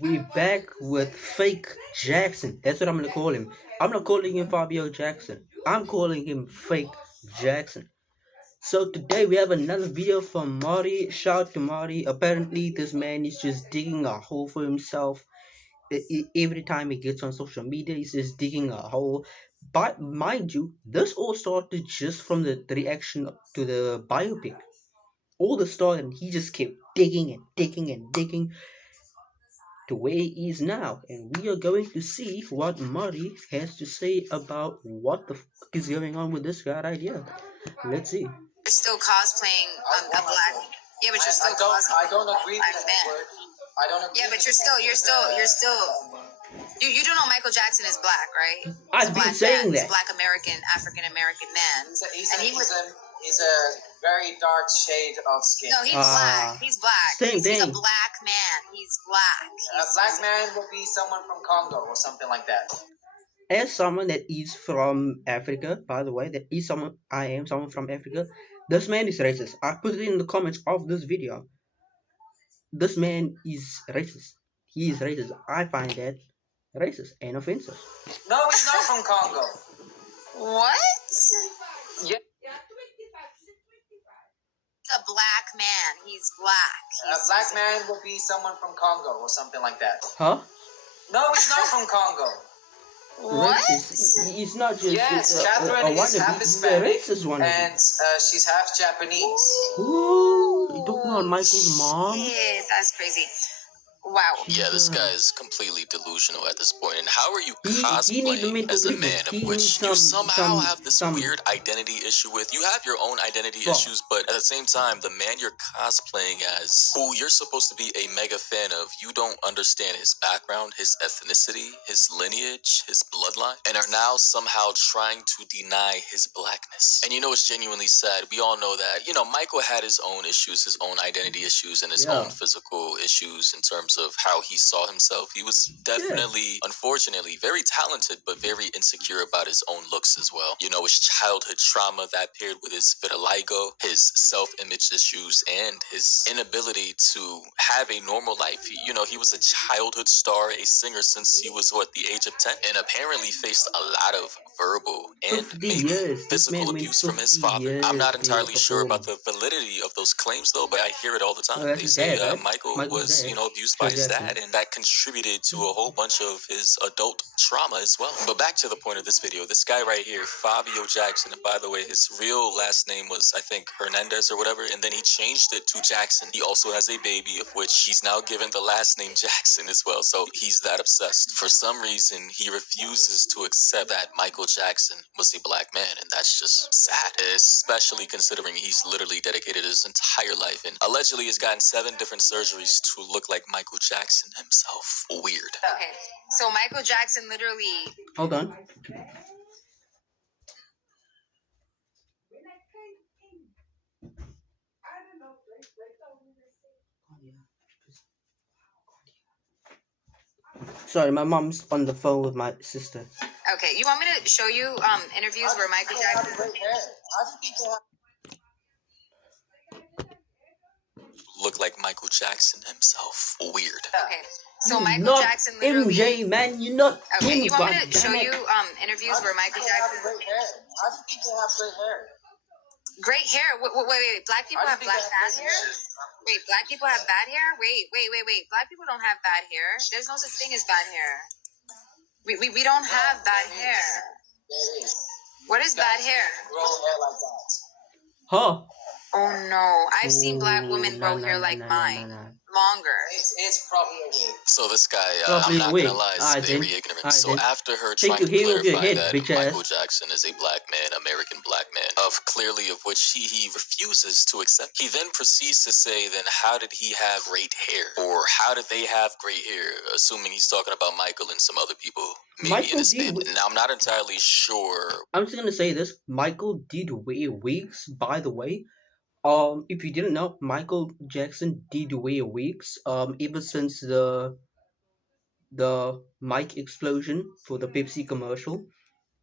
We're back with fake Jackson. That's what I'm gonna call him. I'm not calling him Fabio Jackson. I'm calling him fake Jackson. So today we have another video from Mori. Shout out to Mori. Apparently this man is just digging a hole for himself. Every time he gets on social media, he's just digging a hole. But mind you, this all started just from the reaction to the biopic. All the started, and he just kept digging and digging and digging to where he is now, and we are going to see what Murray has to say about what the fuck is going on with this guy right here. Let's see. You're still cosplaying a black. Yeah, but you're still cosplaying. I don't agree with that word. I don't agree. Yeah, but you're still. You do know Michael Jackson is black, right? I've been saying that. He's a black American, African American man. He's a very dark shade of skin. No, he's black. He's black. Same He's a black man. He's black. A black man would be someone from Congo or something like that. As someone that is from Africa, by the way, I am someone from Africa. This man is racist. I put it in the comments of this video. This man is racist. He is racist. I find that racist and offensive. No, he's not from Congo. What? Yeah. A black man. He's black. A black man would be someone from Congo or something like that. Huh? No, he's not from Congo. What? Racist. He's not just Yes, Catherine is half Hispanic and she's half Japanese. Ooh, you talking about Michael's mom? Yeah, that's crazy. Wow. Yeah, this guy is completely delusional at this point. And how are you cosplaying as a man of which you somehow have this weird identity issue with? You have your own identity issues, but at the same time, the man you're cosplaying as, who you're supposed to be a mega fan of, you don't understand his background, his ethnicity, his lineage, his bloodline, and are now somehow trying to deny his blackness. And you know, it's genuinely sad. We all know that, Michael had his own issues, his own identity issues, and his own physical issues in terms of how he saw himself. He was definitely, unfortunately, very talented, but very insecure about his own looks as well. His childhood trauma that paired with his vitiligo, his self-image issues, and his inability to have a normal life. He was a childhood star, a singer since he was, the age of 10, and apparently faced a lot of verbal and maybe physical abuse from his father. I'm not entirely sure about the validity of those claims, though, but I hear it all the time. They say Michael was, abused by his dad, and that contributed to a whole bunch of his adult trauma as well. But back to the point of this video, this guy right here, Fabio Jackson, and by the way, his real last name was, I think, Hernandez or whatever, and then he changed it to Jackson. He also has a baby, of which he's now given the last name Jackson as well, so he's that obsessed. For some reason, he refuses to accept that Michael Jackson was a black man, and that's just sad, especially considering he's literally dedicated his entire life, and allegedly has gotten 7 different surgeries to look like Michael Jackson himself. Weird. Okay, so Michael Jackson literally... Hold on. Sorry, my mom's on the phone with my sister. Okay, you want me to show you interviews where Michael Jackson... Look like Michael Jackson himself. Weird. Okay, so Michael Jackson literally... MJ, man, you're not... Okay, you want me to show you interviews where Michael Jackson... How do people have great hair? Great hair? Wait. Black people have bad hair? Wait, black people have bad hair? Wait. Black people don't have bad hair. There's no such thing as bad hair. We don't have bad hair. What is bad hair? Grow hair like that. Huh? Oh no, I've seen black women grow hair like mine. Longer. It's probably a wig. So this guy, I'm not gonna lie, is very ignorant. So after her trying to clarify that Michael Jackson is a black man, American black man, of which he refuses to accept, he then proceeds to say, then how did he have great hair? Or how did they have great hair? Assuming he's talking about Michael and some other people, maybe in his family. Now, I'm not entirely sure. I'm just gonna say this. Michael did wear wigs, by the way. If you didn't know, Michael Jackson did wear wigs. Ever since the mic explosion for the Pepsi commercial,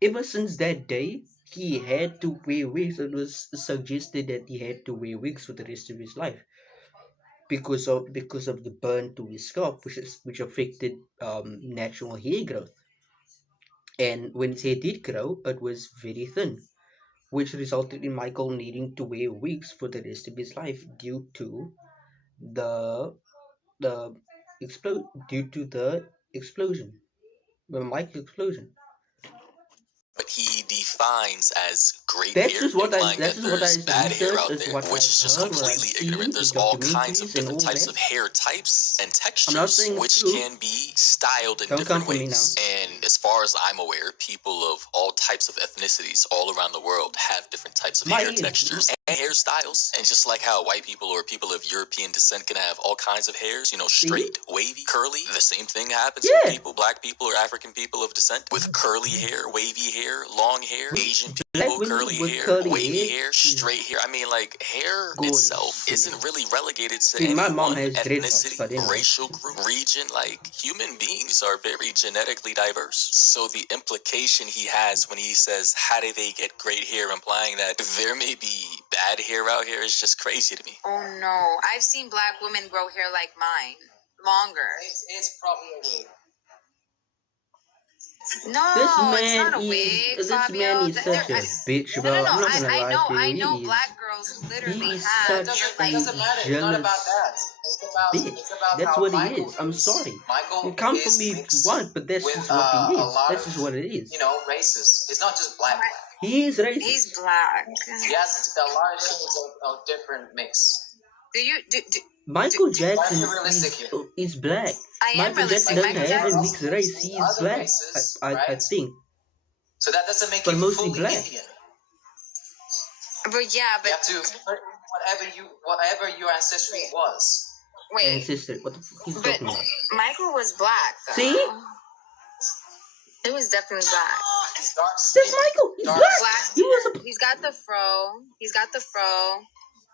ever since that day, he had to wear wigs. It was suggested that he had to wear wigs for the rest of his life. because of the burn to his scalp, which affected natural hair growth. And when his hair did grow, it was very thin, which resulted in Michael needing to wear wigs for the rest of his life the the due to the explosion, the Michael explosion. But he defines as great That's hair, just what I implying that's that just what I there's bad hair researched, out is there, what which I've is just heard, what I've completely ignorant. seen in There's all kinds of documentaries and different all types that. of hair types and I'm not textures, saying it's which true. can be styled in Don't come different for me now. ways. And as far as I'm aware, people of all types of ethnicities all around the world have different types of hair textures and hairstyles. And just like how white people or people of European descent can have all kinds of hairs, straight, wavy, curly, the same thing happens for people, black people or African people of descent, with curly hair, wavy hair, long hair, Asian people, curly hair, wavy hair, straight hair. I mean, like, hair itself isn't really relegated to any my mom one has ethnicity, but anyway. racial group, region. Like, human beings are very genetically diverse. So the implication he has when he says, how do they get great hair, implying that there may be bad hair out here, is just crazy to me. Oh no, I've seen black women grow hair like mine, longer. It's probably a wig. No, it's not a wig, this Fabio. man is such a bitch, bro. No, I'm not gonna lie to you. I know black girls literally He's have such hair a like. It doesn't matter. It's not about that. bitch. It's about That's how what Michael he is. I'm sorry. Michael You come for is me if you mixed want, but that's with, just what he a is. lot That's of, just what it is. Races. It's not just black. He is racist. He's black. He has a lot of shades of different mix. Michael Jackson realistic is black. I am Michael Jackson realistic. doesn't have a mixed race. He is Other black. races, I right? think. So that doesn't make But you mostly fully black. Indian. But yeah, but You have to whatever your ancestry was. wait. Ancestor, what the fuck is he But talking about? Michael was black. Though. See? It was definitely black. That's Michael. He's black. He's got the fro. He's got the fro.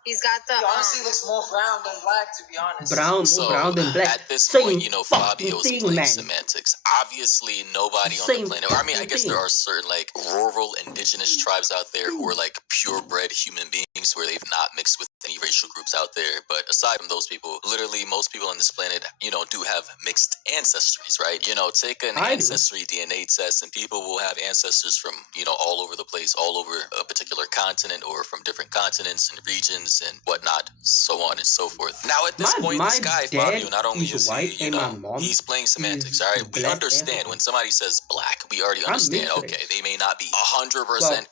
He's got the. He honestly looks more brown than black, to be honest. More brown than black. At this Same point, Fabio's thing, playing man. semantics. Obviously, nobody on the planet, or I mean, I guess there are certain like rural indigenous tribes out there who are like purebred human beings where they've not mixed with any racial groups out there. But aside from those people, literally most people on this planet, do have mixed ancestries, right? Take an ancestry DNA test and people will have ancestors from, all over the place, all over a particular continent or from different continents and regions and whatnot, so on and so forth. Now, at this point, this guy, Fabio, not only is he, he's playing semantics, all right? We understand when somebody says black, we already understand, okay, they may not be 100%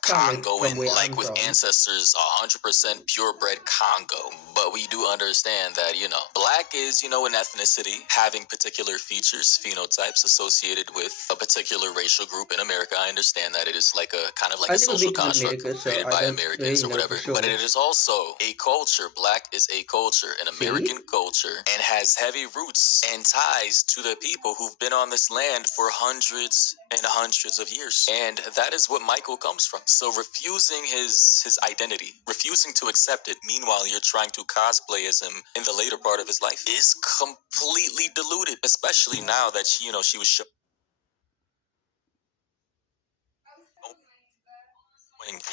Congoan, like with ancestors, 100% purebred Congo, but we do understand that, black is, an ethnicity having particular features, phenotypes associated with a particular racial group in America. I understand that it is like a kind of like a social construct created by Americans or whatever, but it is also a culture. Black is a culture, an American culture, and has heavy roots and ties to the people who've been on this land for hundreds and hundreds of years. And that is what Michael comes from. So refusing his identity, refusing to accept it, meanwhile you're trying to cosplay as him in the later part of his life, is completely deluded, especially now that she was showing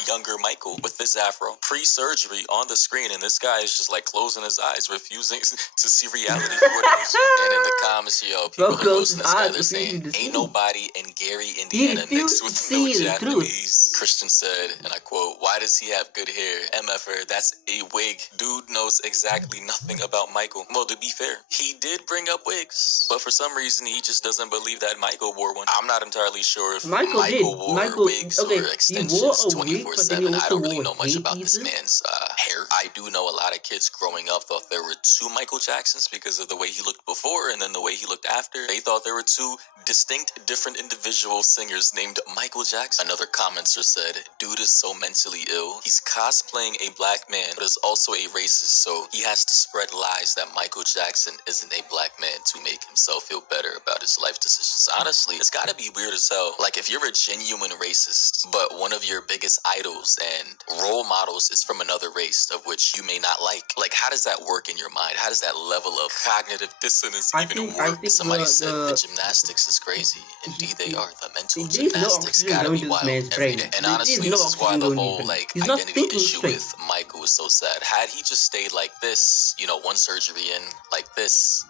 younger Michael with this afro pre-surgery on the screen, and this guy is just like closing his eyes, refusing to see reality for what it is. And in the comments, people are posting this guy, they're saying, ain't nobody in Gary, Indiana mixed with no Japanese. Christian said, and I quote, why does he have good hair? MFer, that's a wig. Dude knows exactly nothing about Michael. Well, to be fair, he did bring up wigs, but for some reason he just doesn't believe that Michael wore one. I'm not entirely sure if Michael wore wigs or extensions 24/7. I don't really know much about this man's hair. I do know a lot of kids growing up thought there were two Michael Jacksons because of the way he looked before and then the way he looked after. They thought there were two distinct, different individual singers named Michael Jackson. Another commenter said, dude is so mentally ill. He's cosplaying a black man, but is also a racist, so he has to spread lies that Michael Jackson isn't a black man to make himself feel better about his life decisions. Honestly, it's gotta be weird as hell. Like, if you're a genuine racist, but one of your biggest idols and role models is from another race, taste of which you may not like. Like, how does that work in your mind? How does that level of cognitive dissonance even work? Somebody said the gymnastics is crazy. Indeed, they are. The mental gymnastics gotta be wild every day. And honestly, this is why the whole identity issue with Michael is so sad. Had he just stayed like this, one surgery in, like this,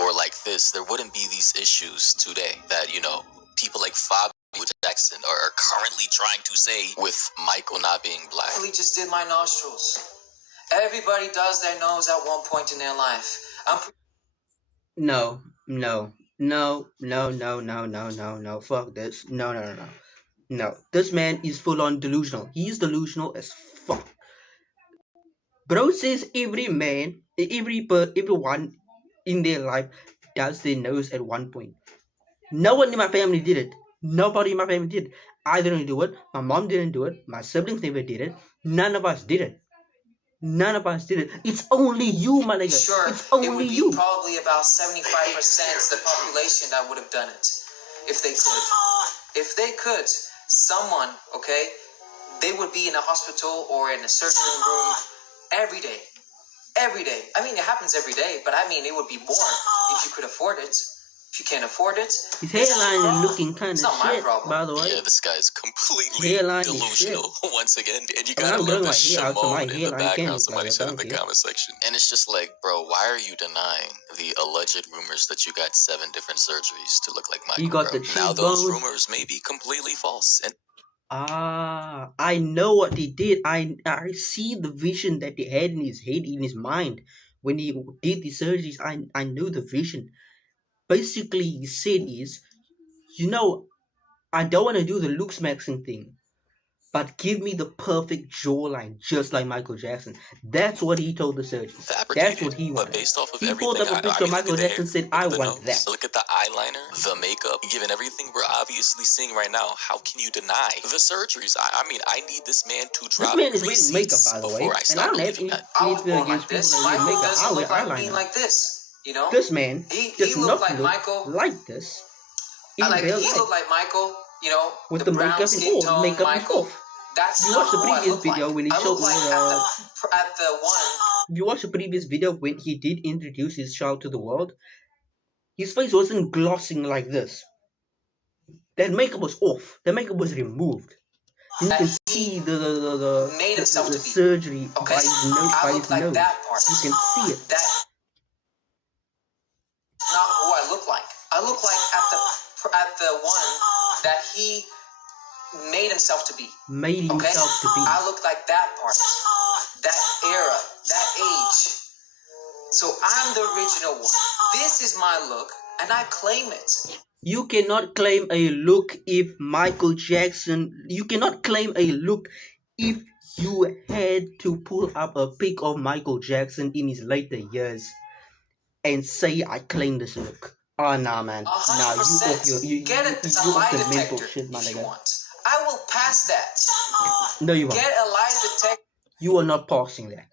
or like this, there wouldn't be these issues today that, people like Fabio Jackson are currently trying to say with Michael not being black. I just did my nostrils. Everybody does their nose at one point in their life. No. Fuck this. No. This man is full on delusional. He's delusional as fuck. Bro says everyone in their life does their nose at one point. No one in my family did it. Nobody in my family did it. I didn't do it. My mom didn't do it. My siblings never did it. None of us did it. It's only you, my nigga. Sure, it's only it would be you. Probably about 75% the population that would have done it, if they could. If they could, someone, okay, they would be in a hospital or in a surgery room every day. Every day. I mean, it happens every day, but I mean, it would be more if you could afford it. If you can't afford it, his hairline is looking kind of shit, by the way. Yeah, this guy's completely delusional once again. And you gotta love the Shimon in the background. Somebody said in the comment section. And it's just like, bro, why are you denying the alleged rumors that you got 7 different surgeries to look like Michael? You got bro? the Now those rumors may be completely false. And I know what they did. I see the vision that they had in his head, in his mind, when he did the surgeries. I know the vision. Basically, he said is, I don't want to do the looks maxing thing, but give me the perfect jawline, just like Michael Jackson. That's what he told the surgeon. That's what he wanted. But based off of he everything, pulled up a picture of Michael Jackson, said, I want that. Look at the eyeliner, the makeup, given everything we're obviously seeing right now, how can you deny the surgeries? I mean, I need this man to drop receipts makeup, by the way. And I don't have anything against people that wear makeup. I wear eyeliner. Like this. This man does not like look Michael. Like this. He looked like Michael, with the makeup and all, makeup and stuff. That's you watched the previous video when he showed me at the one. You watched the previous video when he did introduce his child to the world. His face wasn't glossing like this. That makeup was off. The makeup was removed. And you can see the surgery by his nose. You can see it. Not who I look like. I look like at the one that he made himself to be. I look like that part, that era, that age. So I'm the original one. This is my look, and I claim it. You cannot claim a look if Michael Jackson. You cannot claim a look if you had to pull up a pic of Michael Jackson in his later years and say, I claim this look. Oh, nah, man. Nah, you get off the mental shit, man. I will pass that. No, you won't. Get a lie detector. You are not passing that.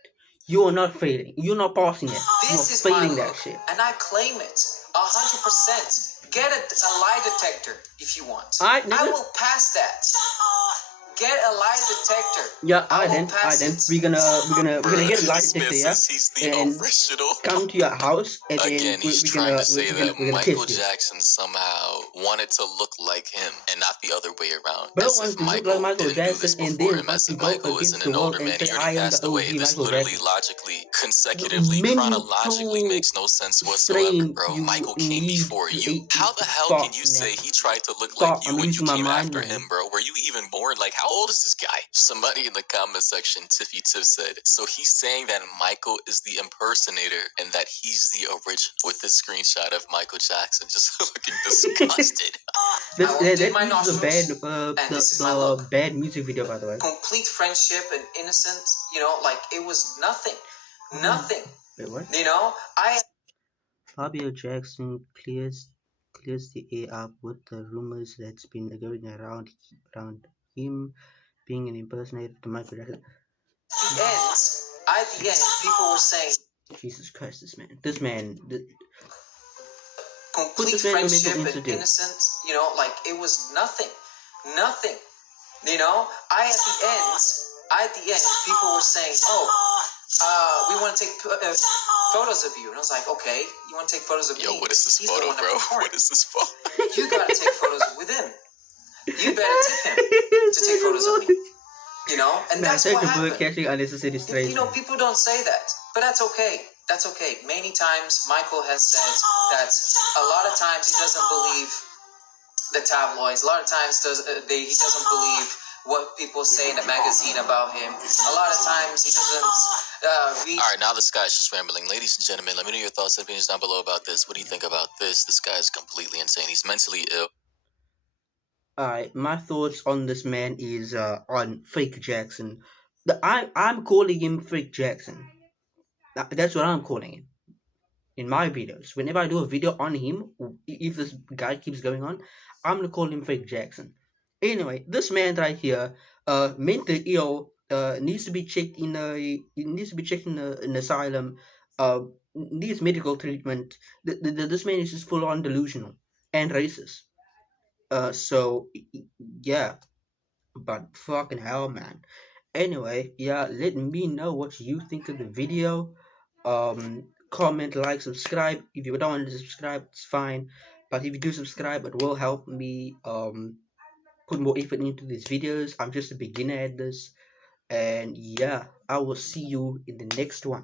You are not failing. You're not passing it. You are failing that shit. And I claim it 100%. Get a lie detector if you want. I will pass that. Get a lie detector. Yeah, then. We're gonna get a lie detector, yeah? And come to your house and again, then he's trying to say that Michael Jackson somehow wanted to look like him and not the other way around. Bro wants to look like Michael Jackson and then as if Michael isn't an older man, he already passed away. This literally, logically, consecutively, chronologically makes no sense whatsoever, bro. Michael came before you. How the hell can you say he tried to look like you when you came after him, bro? Were you even born? Like, how old is this guy? Somebody in the comment section, Tiffy Tiff said, so he's saying that Michael is the impersonator and that he's the original, with this screenshot of Michael Jackson just looking disgusted. That is the bad music video, by the way. Complete friendship and innocence, like it was nothing. Nothing. Wait, what? Fabio Jackson clears the air up with the rumors that's been going around him being an impersonator to Michael Jackson. At the end, people were saying, Jesus Christ, this man. Complete friendship and innocence, like it was nothing. At the end, at the end, people were saying, "Oh, we want to take photos of you," and I was like, "Okay, you want to take photos of me? Yo, what is this He's photo, the one bro? performed. What is this photo? You gotta take photos with him. You better tip him to take photos of me." You know, and that's what happened. Catching unnecessary stress. You know, people don't say that, but that's okay. That's okay. Many times, Michael has said that a lot of times he doesn't believe the tabloids. A lot of times, he doesn't believe what people say in the magazine about him. A lot of times, he doesn't read. All right, now this guy's just rambling. Ladies and gentlemen, let me know your thoughts and opinions down below about this. What do you think about this? This guy is completely insane. He's mentally ill. Alright, my thoughts on this man is on Fake Jackson. I'm calling him Fake Jackson. That's what I'm calling him in my videos. Whenever I do a video on him, if this guy keeps going on, I'm gonna call him Fake Jackson. Anyway, this man right here, mentally ill, needs to be checked in an asylum, needs medical treatment. This man is just full on delusional and racist. So yeah, but fucking hell, man. Anyway, yeah, let me know what you think of the video. Comment, like, subscribe. If you don't want to subscribe, it's fine. But if you do subscribe, it will help me put more effort into these videos. I'm just a beginner at this. And yeah, I will see you in the next one.